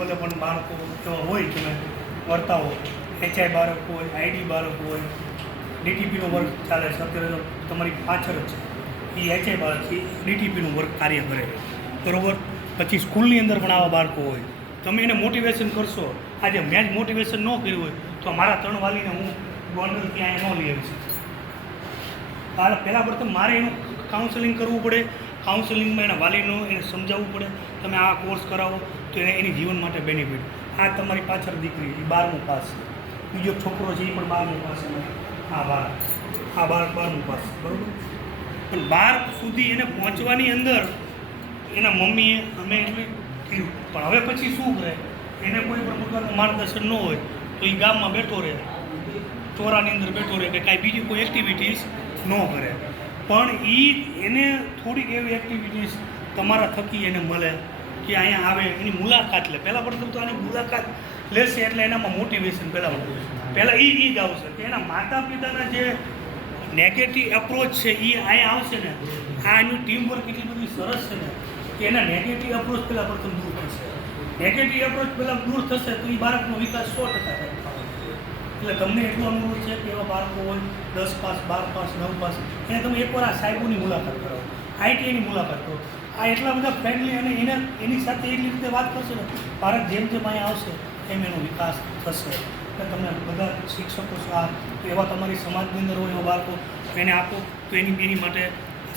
પણ બાળકો એવા હોય તમે વર્તાવો, એચઆઈ બાળક હોય, આઈડી બાળક હોય, ડીટીપીનો વર્ક ચાલે છે. અત્યારે તમારી પાછળ જ છે એ એચઆઈ બાળક છે, ડીટીપીનું વર્ક કાર્ય કરે બરાબર. પછી સ્કૂલની અંદર પણ આવા બાળકો હોય, તમે એને મોટિવેશન કરશો. આજે મેં જ મોટિવેશન ન કર્યું હોય તો મારા 3 વાલીને હું ગોંડલથી અહીંયા ન લઈ આવી શકું. હાલ પહેલાં પ્રથમ મારે એનું કાઉન્સેલિંગ કરવું પડે. કાઉન્સેલિંગમાં એના વાલીનું એને સમજાવવું પડે, તમે આ કોર્સ કરાવો તો એને એની જીવન માટે બેનિફિટ. આ તમારી પાછળ દીકરી એ 12મું પાસ છે, બીજો છોકરો છે એ પણ 12મું પાસ છે. આ બાળક 12મું પાસ છે બરાબર. પણ 12 સુધી એને પહોંચવાની અંદર એના મમ્મીએ અમે એટલું થયું. પણ હવે પછી શું કરે, એને કોઈ પણ પ્રકારનું માર્ગદર્શન ન હોય તો એ ગામમાં બેઠો રહે, ચોરાની અંદર બેઠો રહે કે કાંઈ બીજી કોઈ એક્ટિવિટીઝ ન કરે. પણ એને થોડીક એવી એક્ટિવિટીઝ તમારા થકી એને મળે કે અહીંયા આવે, એની મુલાકાત લે. પહેલાં પ્રથમ તો આની મુલાકાત લેશે એટલે એનામાં મોટિવેશન પહેલાં એ જ આવશે કે એના માતા પિતાના જે નેગેટિવ એપ્રોચ છે એ અહીંયા આવશે ને. આ એનું ટીમવર્ક એટલી બધી સરસ છે ને કે એના નેગેટિવ એપ્રોચ પહેલાં પ્રથમ દૂર થશે. નેગેટિવ એપ્રોચ પહેલાં દૂર થશે તો એ બાળકનો વિકાસ 100% થાય. એટલે તમને એટલો અનુરોધ છે કે એવા બાળકો હોય 10 પાસ, 12 પાસ, 9 પાસ, એને તમે એકવાર આ સાહેબોની મુલાકાત કરો, આઈટીઆઈની મુલાકાત કરો. આ એટલા બધા ફ્રેન્ડલી અને એની સાથે એટલી રીતે વાત કરશે ને, બાળક જેમ જેમ અહીંયા આવશે એમ એનો વિકાસ થશે. એટલે તમે બધા શિક્ષકો છો આ તો એવા તમારી સમાજની અંદર હોય એવા બાળકો એને આપો તો એની માટે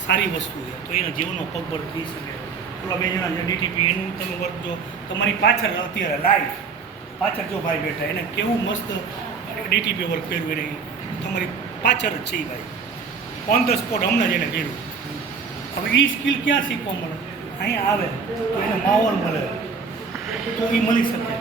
સારી વસ્તુ છે. તો એના જીવનનો પગભર થઈ શકે. પેલા 2 જણા છે ડીટીપી, એનું તમે વર્ક જો તમારી પાછળ અત્યારે લાઈવ પાછળ જો ભાઈ બેઠા, એને કેવું મસ્ત ડીટીપી વર્ક કર્યું, એને તમારી પાછળ જ છે એ ભાઈ ઓન ધ સ્પોટ હમણાં જ એને કર્યું. હવે એ સ્કિલ ક્યાં શીખવા મળે? અહીંયા આવે તો એને માહોલ મળે તો એ મળી શકે.